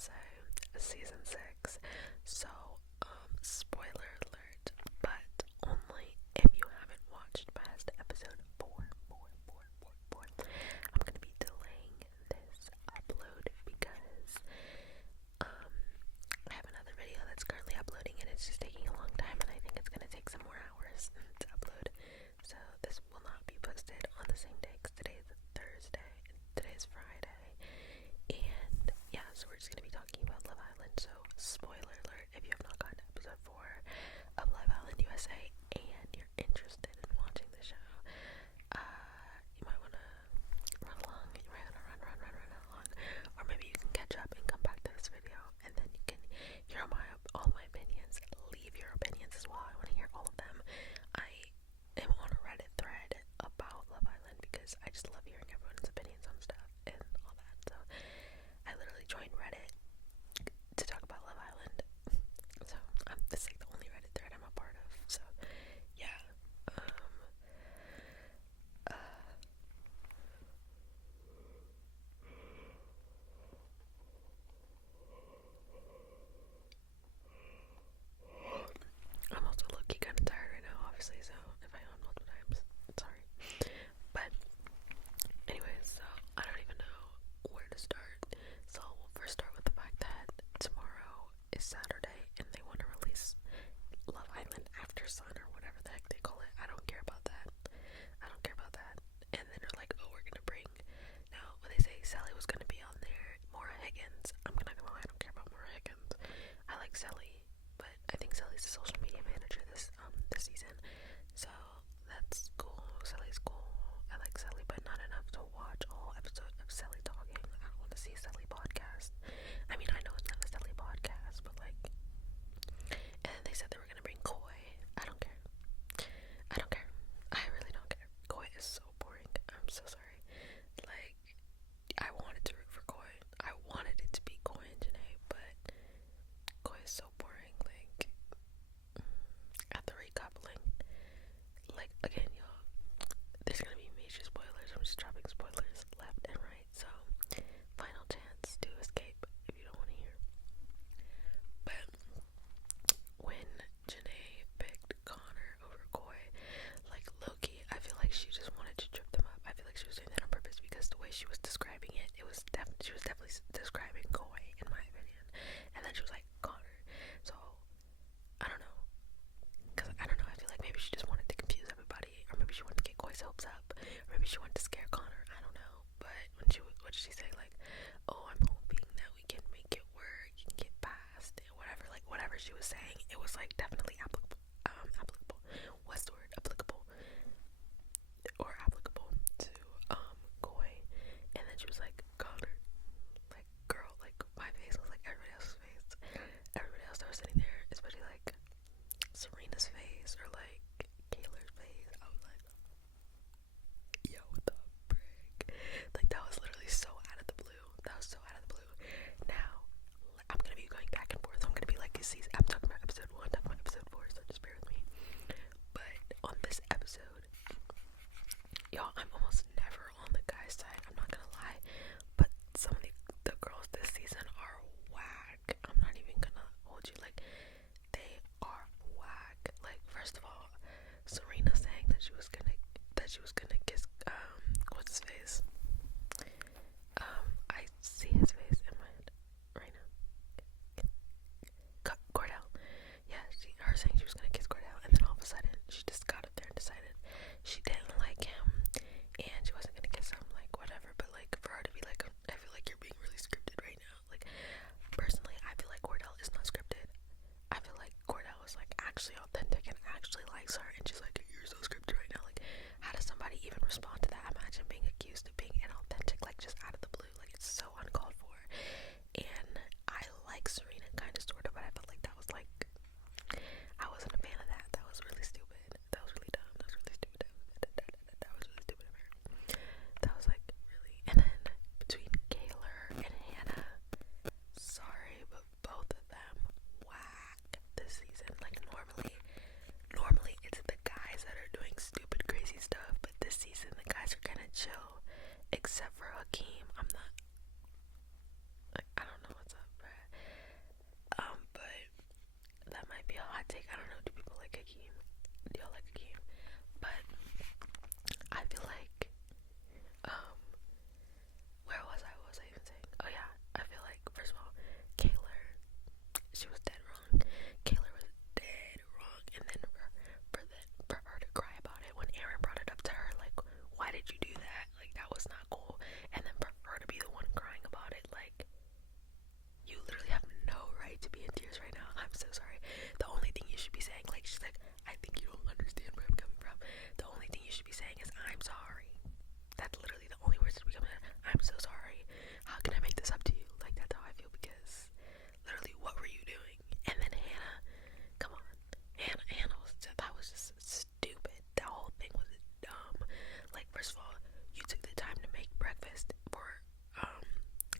USA season 6. So, spoiler alert, but only if you haven't watched past episode 4. I'm gonna be delaying this upload because I have another video that's currently uploading and it's just taking a long time, and I think it's gonna take some more hours to upload. So this will not be posted on the same day because today's Thursday and today's Friday. And yeah, so we're just gonna be talking about Love Island. So spoiler alert, if you have not gotten to episode 4 of Love Island USA and you're interested in watching the show, you might wanna run along. You might wanna run along, or maybe you can catch up and come back to this video, and then you can hear all my opinions. Leave your opinions as well. I want to hear all of them. I am on a Reddit thread about Love Island because I just love hearing everyone's opinions on stuff and all that. So I literally joined Reddit to talk about Love Island. So this is like the only Reddit thread I'm a part of. So yeah. I'm also low-key kind of tired right now, obviously, so if I yawn multiple times, sorry. But anyways, so I don't even know where to start. So we'll first start with the fact that tomorrow is Saturday and they want to release Love Island After Sun or whatever the heck they call it. I don't care about that. And then they're like, oh, we're gonna bring, now when they say Sally was gonna be on there, Maura Higgins, I'm not gonna lie, I don't care about Maura Higgins. I like Sally, but I think Sally's the social media manager this season, so that's cool. Sally's cool. I like Sally, but not enough to watch all episodes of Sally talking. I don't want to see Sally podcast. I mean, I know it's not a Sally podcast, but like, and then they said they were gonna bring Koi. I don't care. I really don't care. Koi is so boring. I'm so sorry. Like, I wanted to root for Koi. I wanted it to be Koi and Janae, but Koi is so boring. Like, at the recoupling, like, again, y'all, there's gonna be major spoilers. I'm just dropping spoilers left and right, so final chance to escape if you don't want to hear. But when Janae picked Connor over Koi, like, low-key, I feel like she just wanted to trip them up. I feel like she was doing that on purpose because the way she was describing it, she was definitely describing Koi, in my opinion. And then she was like, Connor. So I don't know, I feel like maybe she just wanted to confuse everybody, or maybe she wanted to get Koi's hopes up, or maybe she wanted to scare Connor. I don't know. But what did she say? Like, oh, I'm hoping that we can make it work and get past it, whatever. Like, whatever she was saying, it was like definitely applicable. What's the word? Applicable to Koi. And then she was like, Connor, like, girl, like, my face was like everybody else's face. Everybody else that was sitting there, especially like Serena's face or like Kayla's face, I was like, yo, what the frick? Like, that was literally so out of the blue. Now, I'm gonna be going back and forth. I'm gonna be like, I'm talking about episode 1, talking about episode 4, so just bear with me. But on this episode, y'all, I'm almost never on the guy's side, I'm not gonna lie. But some of the girls this season are whack. I'm not even gonna hold you, like, they are whack. Like, first of all, Serena saying that she was gonna kiss what's his face? I see his face in my head right now. Cordell. Yeah, her saying she was gonna kiss Cordell, and then all of a sudden she just got up there and decided she didn't like him and she wasn't gonna kiss him. Like, whatever. But like, for her to be like, I feel like you're being really scripted right now. Like, personally, I feel like Cordell is not scripted. I feel like Cordell is like actually authentic and actually likes her, and she's like, you're so scripted right now. Like, how does somebody even respond to that? Imagine being accused of being inauthentic, like, just out of the blue. Like, it's so uncalled for. And I like Serena kind of, sort of, but I felt like that was like, I wasn't a fan of that. That was really stupid. That was really dumb. That was really stupid. That was really stupid of her. That was like, really. And then between Kaylor and Hannah, sorry, but both of them whack this season. Like, normally it's the guys that are doing stupid, crazy stuff, but this season the guys are kind of chill, except for Hakeem. I'm not, like, I don't know what's up, but take. I don't know. Do people like Hakeem? Do y'all like Hakeem? But I feel like, where was I? What was I even saying? Oh yeah, I feel like first of all, Kayla, she was dead wrong. Kayla was dead wrong, and then for her to cry about it when Aaron brought it up to her, like, why did you do that? Like, that was not cool. And then for her to be the one crying about it, like, you literally have no right to be in tears right now. I'm so sorry. The only thing you should be saying, like, she's like, I think you don't understand where I'm coming from. The only thing you should be saying is, I'm sorry. That's literally the only words that be coming out. I'm so sorry. How can I make this up to you? Like, that's how I feel, because literally, what were you doing? And then Hannah, come on. Hannah was just, that was just stupid. That whole thing was dumb. Like, first of all, you took the time to make breakfast for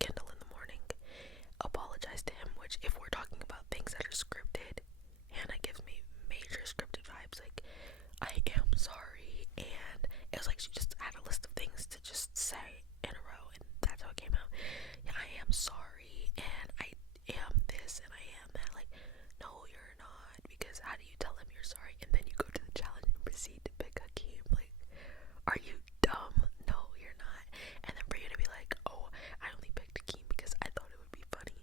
Kendall in the morning. Apologize to him, which, if we're talking about things that are scripted, Hannah gives me major scripted vibes. Like, I am sorry, and it was like she just had a list of things to just say in a row, and that's how it came out. Yeah, I am sorry, and I am this, and I am that. Like, no, you're not, because how do you tell him you're sorry, and then you go to the challenge and proceed to pick Hakeem? Like, are you dumb? No, you're not. And then for you to be like, oh, I only picked Hakeem because I thought it would be funny.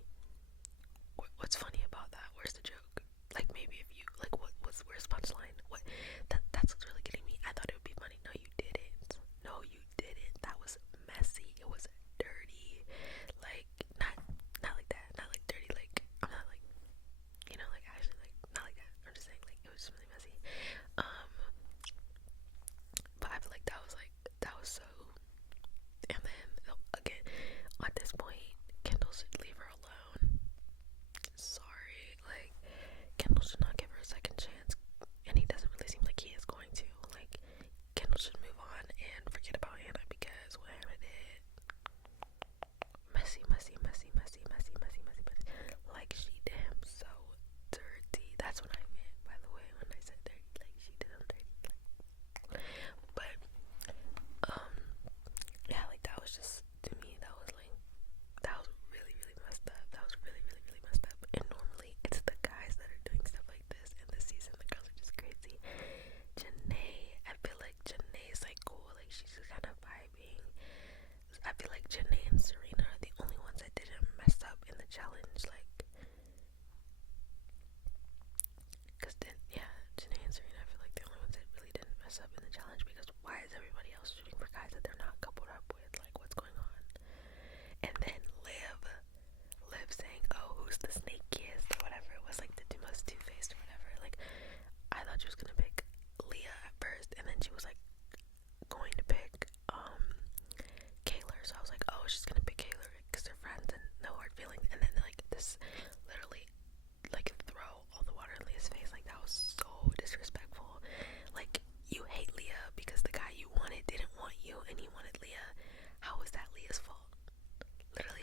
What's funny about that? Where's the joke? Like, maybe if you, like, where's punchline? That's what's really getting me. I thought it would be funny. No, you didn't. No, you didn't. That was messy. It was dirty. Like, not like that. Not like dirty. Like, I'm not like, you know, like, actually, like, not like that. I'm just saying, like, it was just really messy. But I feel like that was so. And then again, at this point, Kendall should leave her alone. Sorry, like, Kendall should not give her a second chance, and he doesn't really seem like he is going to. Like, Kendall should move on and forget about Hannah, because what Hannah did, messy, like, she did him so dirty. That's what I meant, by the way, when I said dirty. Like, she did him dirty. But yeah, like, that was just, to me, that was really, really messed up. That was really, really, really messed up. And normally it's the guys that are doing stuff like this, and this season the girls are just crazy. Janae, I feel like Janae's like cool, like, she's just kind of vibing. I feel like Janae and Serena are the only ones that didn't mess up in the challenge, like, because then, yeah, Janae and Serena, I feel like the only ones that really didn't mess up in the challenge, because why is everybody else shooting for guys that they're not coupled up with? Like, what's going on? And then Liv saying, oh, who's the snakiest, or whatever. It was like the most two-faced or whatever. Like, I thought she was gonna pick Leah at first, and then she was like going to pick Kayla. So I was like, oh, she's gonna pick Kayla because they're friends and no hard feelings. And then like this literally like throw all the water in Leah's face. Like, that was so disrespectful. Like, you hate Leah because the guy you wanted didn't want you, and he wanted Leah. How is that Leah's fault? Literally,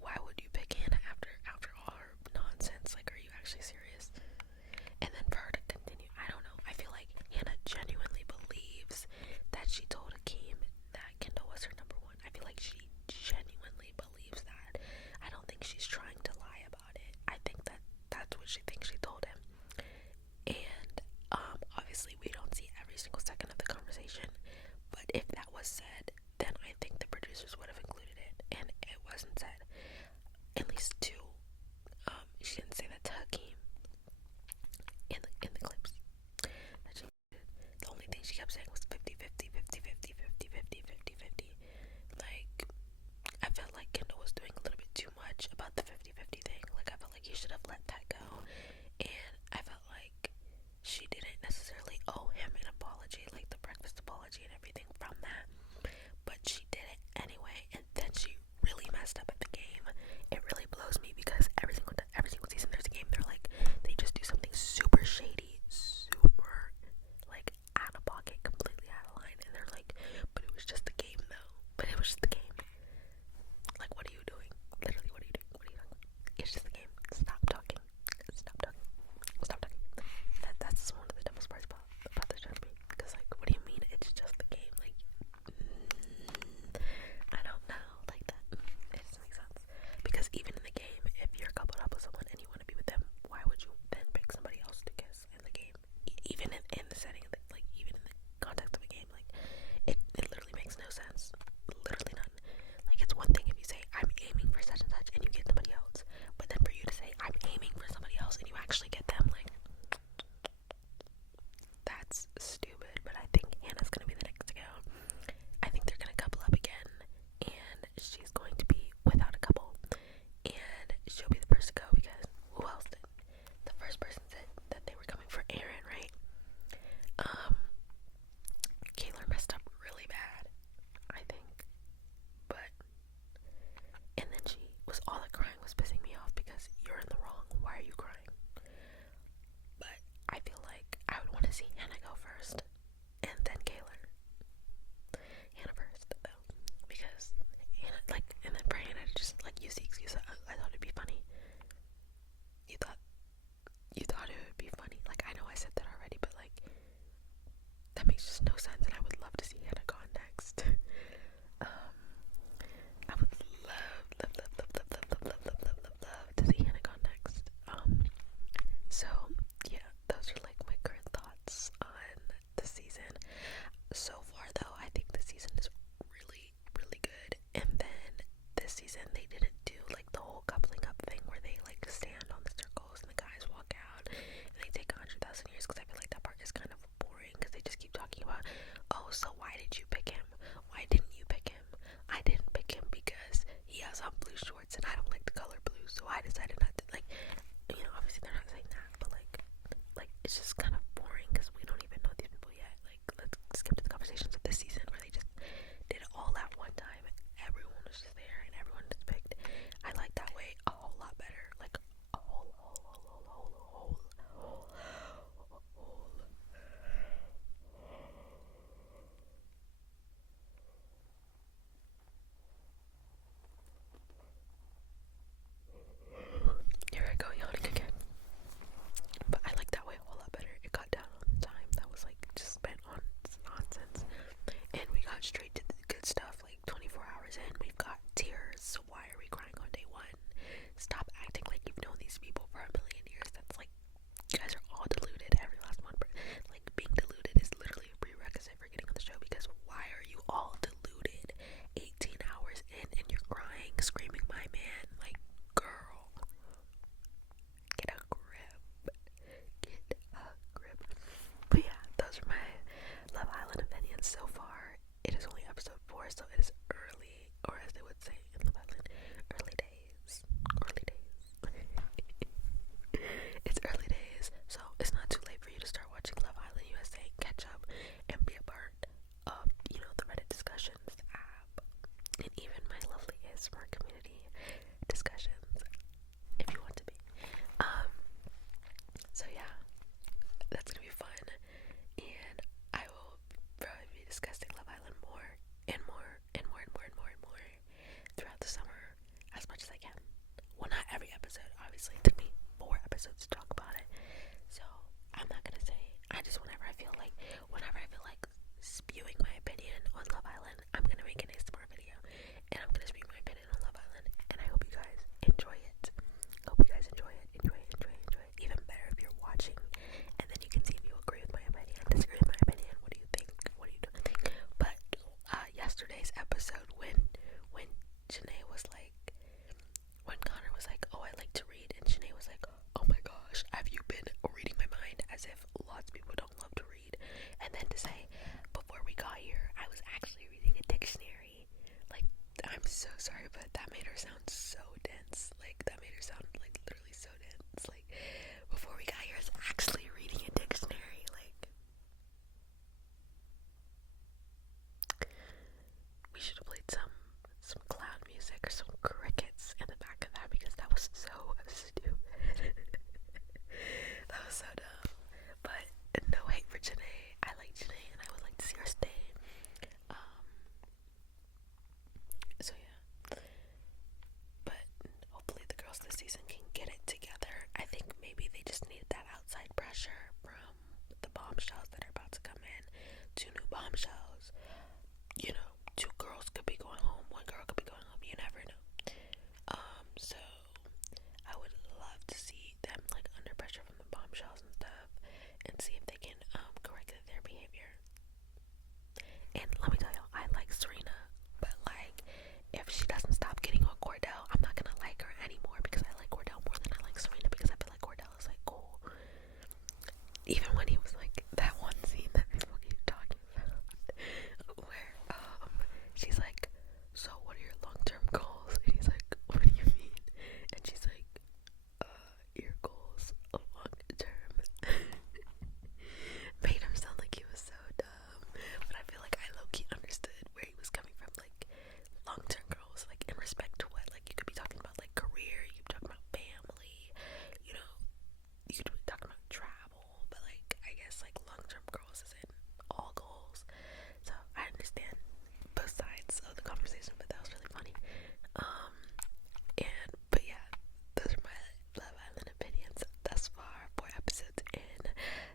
why would you pick Hannah after all her nonsense? Like, are you actually serious? And then for her to continue, I don't know. I feel like Hannah genuinely believes that she told Akeem that Kendall was her number one. I feel like she genuinely believes that. I don't think she's trying to lie about it. I think that that's what she thinks she told him. And obviously we don't see every single second of the conversation, but if that was said, then I think the producers would have included it, and it wasn't said. episodes to talk about it. So I'm not gonna say. I just whenever I feel like spewing my opinion on Love Island, I'm gonna make an ASMR video, and I'm gonna spew my opinion on Love Island, and I hope you guys enjoy it. Hope you guys enjoy it. Even better if you're watching, and then you can see if you agree with my opinion, disagree with my opinion. What do you think? What do you think? But yesterday's episode, when Janae was like, when Connor was like, oh, I like to read, and Janae was like, oh my gosh, have you been reading my mind? As if lots of people don't love to read. And then to say, before we got here, I was actually reading a dictionary. Like, I'm so sorry, but that made her sound so dense. Like, that made her sound like literally so dense. Like, before we got here, I was actually reading a dictionary. Like, we should have played some clown music or some crickets in the back of that, because that was so stupid. That was so dumb. But no hate for Janae. I like Janae, and I would like to see her stay. So yeah. But hopefully the girls this season can get it together. I think maybe they just need that outside pressure from the bombshells that are about to come in. 2 new bombshells. You know, 2 girls could be going home, 1 girl could be going home. You never know. So I would love to see them like under pressure from the bombshells and stuff, and see if they can correct their behavior. And let me tell you, I like Serena, but like, if she doesn't stop getting on Cordell, I'm not gonna like her anymore, because I like Cordell more than I like Serena, because I feel like Cordell is like cool. Even when he was like that one scene that people keep talking about, where she's like, so what are your long-term goals? And he's like, what do you mean? And she's like, your goals long-term. Made him sound like he was so dumb. But I feel like I low-key understood where he was coming from. Like, long-term goals, like in respect to what? Like, you could be talking about like career, you could be talking about family, you know, you could be talking about travel, but like, I guess like long-term goals isn't all goals. So I understand both sides of the conversation, but that was really funny. But yeah, those are my Love Island opinions thus far, 4 episodes in.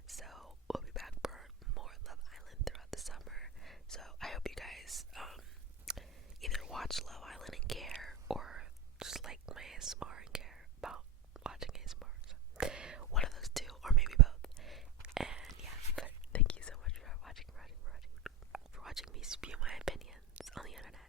So we'll be back for more Love Island throughout the summer. So I hope you guys either watch Love Island and care, or just like my ASMR and care about watching ASMR. So one of those 2, or maybe both. And yeah, but thank you so much for watching me spew my opinions on the internet.